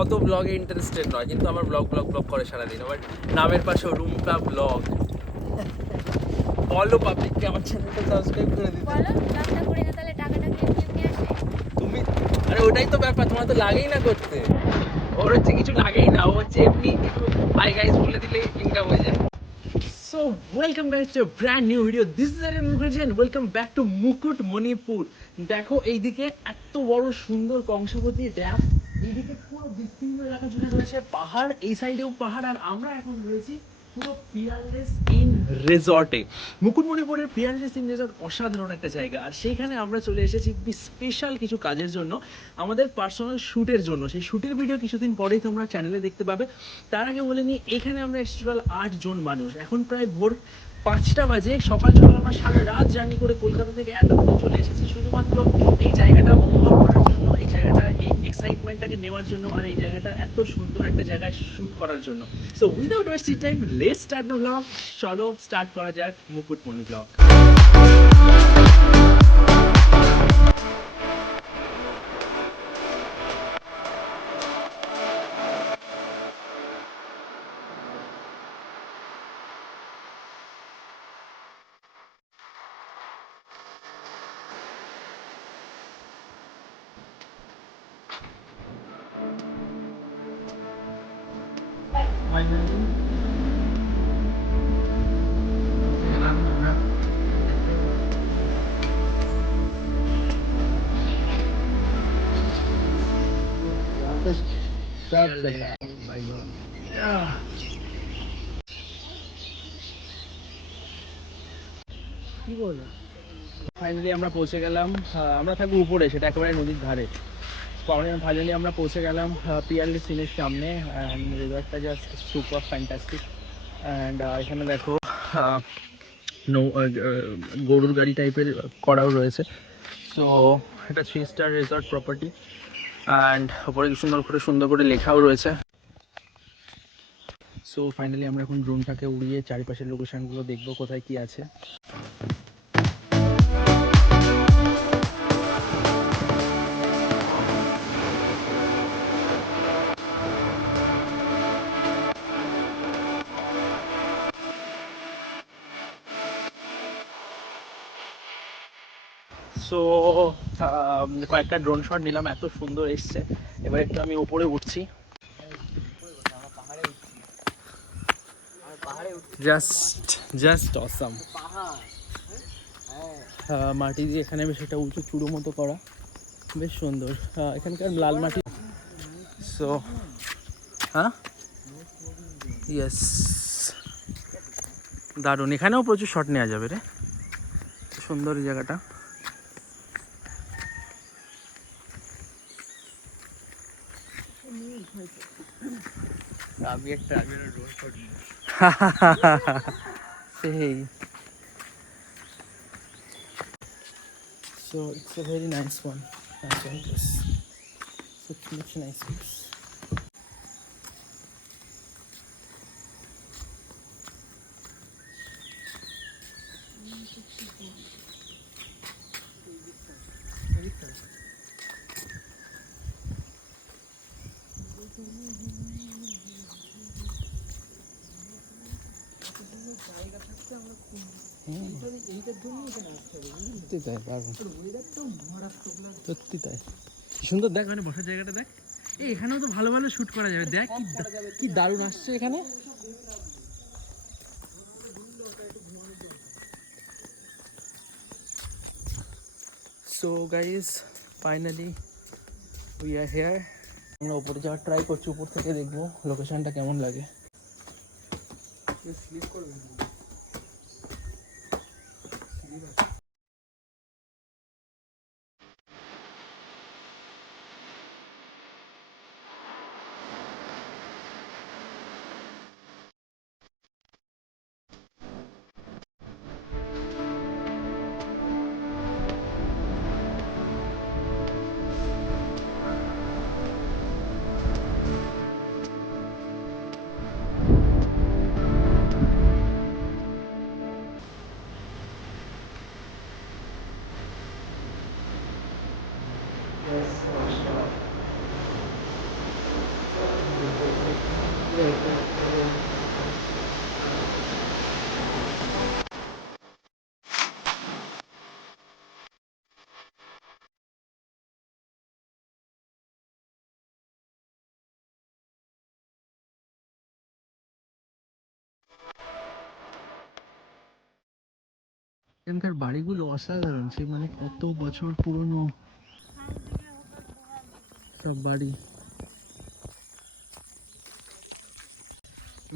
অত ব্লগে ইন্টারেস্টেড নয় কিন্তু আমার ব্লগ ব্লগ ব্লগ করে সারাদিন। আমার নামের পাশে রুমকা ব্লগ বলো পাবলিককে আমার চ্যানেলটা সাবস্ক্রাইব করে দিতে। বলো ব্লগটা করে না তাহলে টাকাটা কি এমনি আসে? তুমি আরে ওটাই তো ব্যাপার তোমার তো লাগেই না করতে। ওর হচ্ছে কিছু লাগেই না ও হচ্ছে এমনি একটু হাই গাইস বলে দিলে ইনকাম হয়ে যায়। So welcome guys to brand new video this is Aryan Mukherjee and welcome back to Mukutmanipur দেখো এইদিকে এত বড় সুন্দর কংসাবতী ড্যাম এইদিকে বিস্তীর্ণ এলাকা জুড়ে রয়েছে পাহাড়, এই সাইডেও পাহাড়, আর আমরা এখন রয়েছি পুরো পিয়ারলেস ইন রিসর্টে মুকুটমণিপুরের পিয়ারলেস ইন রিসর্ট অসাধারণ একটা জায়গা, আর সেইখানে আমরা চলে এসেছি স্পেশাল কিছু কাজের জন্য, আমাদের পার্সোনাল শ্যুটের জন্য। সেই শ্যুটের ভিডিও কিছুদিন পরেই তোমরা চ্যানেলে দেখতে পাবে। তার আগে বলে নিই, এখানে আমরা এসেছি টোটাল আট জন মানুষ। এখন প্রায় ভোর পাঁচটা বাজে, সকাল সকাল আমরা সারা রাত জার্নি করে কলকাতা থেকে এত চলে এসেছি। শুধুমাত্র এই জায়গাটা অনুভব করার জন্য এই জায়গাটা এই এক্সাইটমেন্টটাকে নেওয়ার জন্য আর এই জায়গাটা এত সুন্দর একটা জায়গায় শুট করার জন্য। So without wasting time let start the vlog চলো স্টার্ট করা যাক মুকুটমণি ব্লগ কি ফাইনালি আমরা পৌঁছে গেলাম আমরা থাকব উপরে সেটা একেবারে নদীর ধারে। ফাইনালি আমরা পৌঁছে গেলাম পিয়ারলি সিনের সামনে and just super fantastic and এখানে দেখো নৌ গরুর গাড়ি টাইপের করাও রয়েছে। সো এটা three star resort property and ওপরে সুন্দর করে সুন্দর করে লেখাও রয়েছে। সো ফাইনালি আমরা এখন ড্রোনটাকে উড়িয়ে চারিপাশের লোকেশনগুলো দেখব, কোথায় কি আছে। সো কয়েকটা ড্রোন শট নিলাম এত সুন্দর এসছে। এবার একটু আমি উপরে উঠছি। জাস্ট জাস্ট অসাম মাটি দিয়ে এখানে বেশ একটা উঁচু চুড়ো মতো করা। বেশ সুন্দর। আহ, এখানকার লাল মাটি। সো হ্যাঁ? ইয়েস দারুণ। এখানেও প্রচুর শট নেওয়া যাবে রে। সুন্দর জায়গাটা। আমি একটা আমি একটা ড্রোন শট সেই So it's a very nice one. Nice one, yes. So it's much nice. Yes. সত্যি তাই কি সুন্দর দেখ মানে বসার জায়গাটা দেখ এই এখানেও তো ভালো ভালো শুট করা যাবে দেখ কি দারুণ আসছে এখানে so guys finally we are here আমরা উপরে যাওয়ার ট্রাই করছি উপর থেকে দেখব লোকেশনটা কেমন লাগে suscribas. এখানকার বাড়িগুলো অসাধারণ। সে মানে কত বছর পুরনো। সব বাড়ি।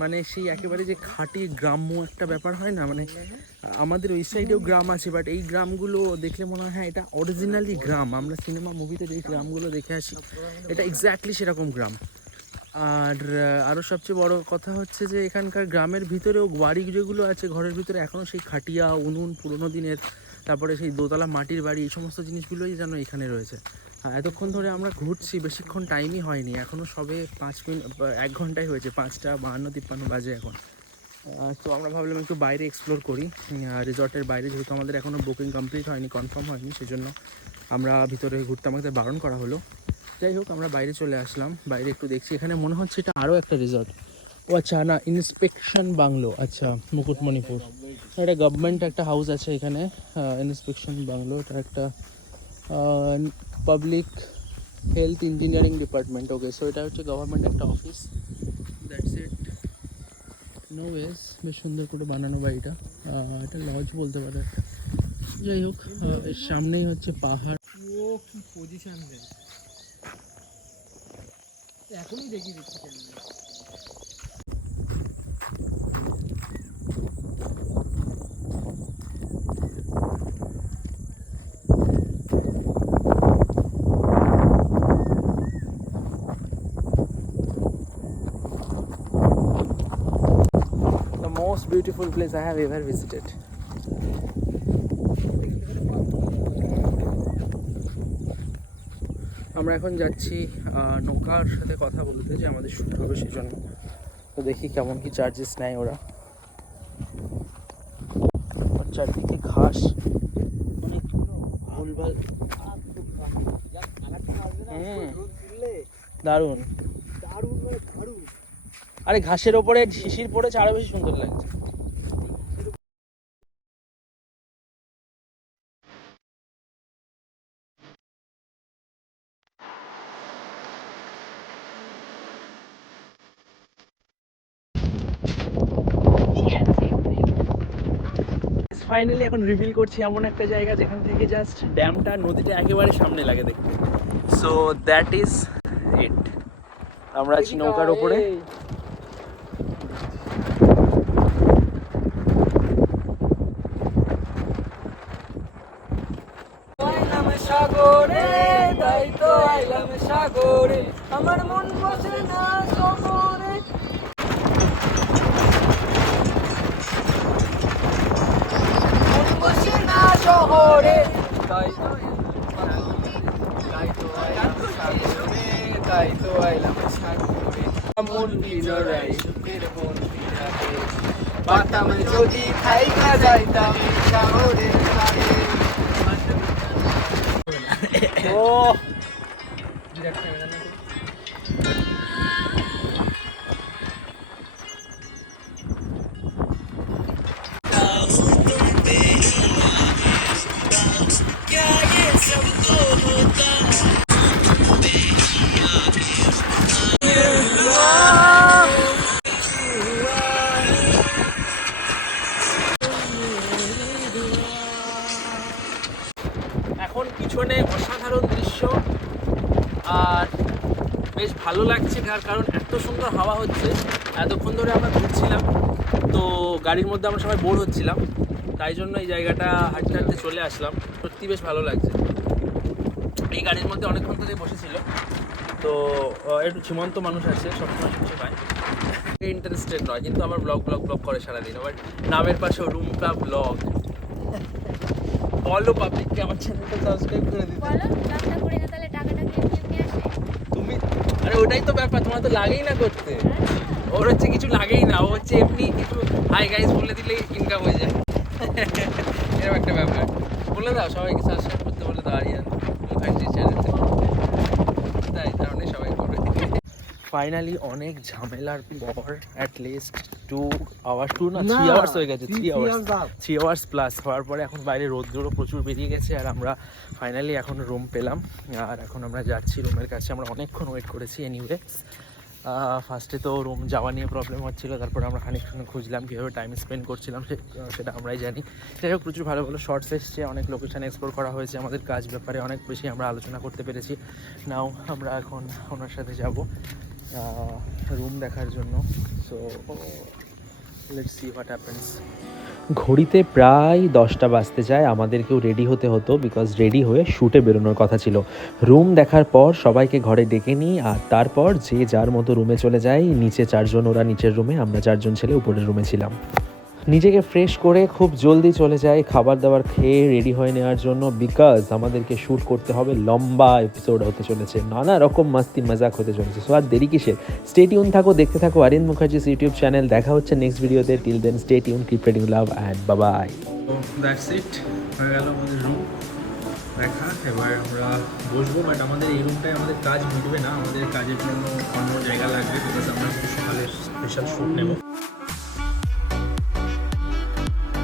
মানে সেই একেবারে যে খাঁটি গ্রাম্য একটা ব্যাপার হয় না মানে আমাদের ওই সাইডেও গ্রাম আছে বাট এই গ্রামগুলো দেখলে মনে হয় হ্যাঁ এটা অরিজিনালি গ্রাম। আমরা সিনেমা মুভিতে যে গ্রামগুলো দেখে আসি, এটা এক্স্যাক্টলি সেরকম গ্রাম। আর আরও সবচেয়ে বড় কথা হচ্ছে যে এখানকার গ্রামের ভিতরেও বাড়ি যেগুলো আছে, ঘরের ভিতরে এখনও সেই খাটিয়া, উনুন, পুরোনো দিনের, তারপরে সেই দোতলা মাটির বাড়ি, এই সমস্ত জিনিসগুলোই যেন এখানে রয়েছে। এতক্ষণ ধরে আমরা ঘুরছি, বেশিক্ষণ টাইমই হয়নি। এখনও সবে পাঁচ মিনিট এক ঘন্টাই হয়েছে, পাঁচটা বাহান্ন তিপ্পান্ন বাজে এখন। তো আমরা ভাবলাম একটু বাইরে এক্সপ্লোর করি। রিসর্টের বাইরে, যেহেতু আমাদের এখনও বুকিং কমপ্লিট হয়নি কনফার্ম হয়নি, সেজন্য আমরা ভিতরে ঘুরতে আমাদের বারণ করা হলো। যাই হোক, আমরা বাইরে চলে আসলাম। বাইরে একটু দেখছি, এখানে মনে হচ্ছে এটা আরও একটা রিসর্ট ও আচ্ছা না ইন্সপেকশন বাংলো। আচ্ছা মুকুটমণিপুর। এটা গভর্নমেন্ট একটা হাউস আছে এখানে। ইন্সপেকশন বাংলো, এটা একটা public health engineering department okay so এটা হচ্ছে গভর্নমেন্ট একটা অফিস দ্যাটস ইট নো ওয়েস বেশ সুন্দর করে বানানো বাড়িটা এটা লজ বলতে পারে। যাই হোক এর সামনেই হচ্ছে পাহাড়। ও, কি পজিশন দেয় এখনই দেখিয়ে দিচ্ছি beautiful place I have ever visited. আমরা এখন যাচ্ছি নৌকার সাথে কথা বলতে যে আমাদের শ্যুট হবে সেজন্য। তো দেখি কেমন কি চার্জেস নেয় ওরা। আর চারদিকে ঘাস। অনেকগুলো ভুলভাল দারুণ মানে দারুণ। আরে ঘাসের ওপরে শিশির পড়েছে আরও বেশি সুন্দর লাগছে। ফাইনালি এখন রিভিল করছি এমন একটা জায়গা যেখান থেকে জাস্ট ড্যামটা নদীটা একেবারে সামনে লাগে দেখতে। সো দ্যাট ইজ ইট আমরা আছি নৌকার ওপরে আইলাম সাগরে তাই তো আইলাম সাগরে। আমার মন বসে না সমরে মন বসে না শহরে। তাই তাই তো আইলাম সাগরে মন বিজড়াই সুখের মন বিজড়াই বাতাম যদি খাইকা যাইতাম শহরে ও এখন বেশ ভালো লাগছে তার কারণ এত সুন্দর হাওয়া হচ্ছে। এতক্ষণ ধরে আমরা ঘুরছিলাম তো গাড়ির মধ্যে আমরা সবাই বোর হচ্ছিলাম। তাই জন্য এই জায়গাটা হাঁটতে হাঁটতে চলে আসলাম। সত্যি বেশ ভালো লাগছে। এই গাড়ির মধ্যে অনেকক্ষণ থেকে বসেছিল। তো একটু সীমন্ত মানুষ আছে সবসময় শুনছে পায়। ইন্টারেস্টেড নয় কিন্তু আমার ব্লগ ব্লগ ব্লগ করে সারাদিন। আবার নামের পাশে রুমকা ব্লগ বলো পাবলিককে আমার চ্যানেলটা সাবস্ক্রাইব করে দিতে। তুমি আরে ওটাই তো ব্যাপার, তোমার তো লাগেই না করতে। ওর হচ্ছে কিছু লাগেই না, ও হচ্ছে এমনি কিছু হাই গাইস বলে দিলেই ইনকাম হয়ে যায়। এরকম একটা ব্যাপার। বলে দাও সবাইকে সাবস্ক্রাইব করতে, বলে দাও আরিয়ান মুখার্জি চ্যানেলতে তাই কারণে সবাই করে ফাইনালি অনেক ঝামেলার পর at least two hours two না থ্রি আওয়ার্স হয়ে গেছে three hours three hours plus হওয়ার পরে এখন বাইরে রোদ্দুরও প্রচুর বেরিয়ে গেছে আর আমরা ফাইনালি এখন রুম পেলাম। আর এখন আমরা যাচ্ছি রুমের কাছে আমরা অনেকক্ষণ ওয়েট করেছি এনিওয়ে ফার্স্টে তো রুম যাওয়া নিয়ে প্রবলেম হচ্ছিল তারপরে আমরা খানিকক্ষণ খুঁজলাম কীভাবে টাইম স্পেন্ড করছিলাম সেটা আমরাই জানি। যাই হোক প্রচুর ভালো ভালো শর্টস এসছে অনেক লোকেশন এক্সপ্লোর করা হয়েছে আমাদের কাজ ব্যাপারে অনেক বেশি আমরা আলোচনা করতে পেরেছি। নাও আমরা এখন ওনার সাথে যাব রুম দেখার জন্য। সো ঘড়িতে প্রায় দশটা বাজতে যায়। আমাদেরকেও রেডি হতে হতো বিকজ রেডি হয়ে শ্যুটে বেরোনোর কথা ছিল। রুম দেখার পর সবাইকে ঘরে ডেকে নিই আর তারপর যে যার মতো রুমে চলে যায় নিচে চারজন ওরা নিচের রুমে আমরা চারজন ছেলে উপরের রুমে ছিলাম। নিজেকে ফ্রেশ করে খুব জলদি চলে যাই খাবার দাবার খেয়ে রেডি হয়ে নেওয়ার জন্য বিকজ আমাদেরকে শ্যুট করতে হবে লম্বা এপিসোড হতে চলেছে, নানা রকম মাস্তি মজাক হতে চলেছে। সো আর দেরি কিসের? স্টে টিউন থাকো, দেখতে থাকো আরিন মুখার্জিস ইউটিউব চ্যানেল দেখা হচ্ছে নেক্সট ভিডিওতে till then stay tune keep reading love and Babai that's it হয়ে গেল আমাদের দেখা, এবার আমরা বসবো বাট আমাদের এই রুমটায় আমাদের কাজ মিটবে না। আমাদের কাজের জন্য অন্য জায়গা লাগবে বিকজ আমরা সকালে স্পেশাল শ্যুট নেব।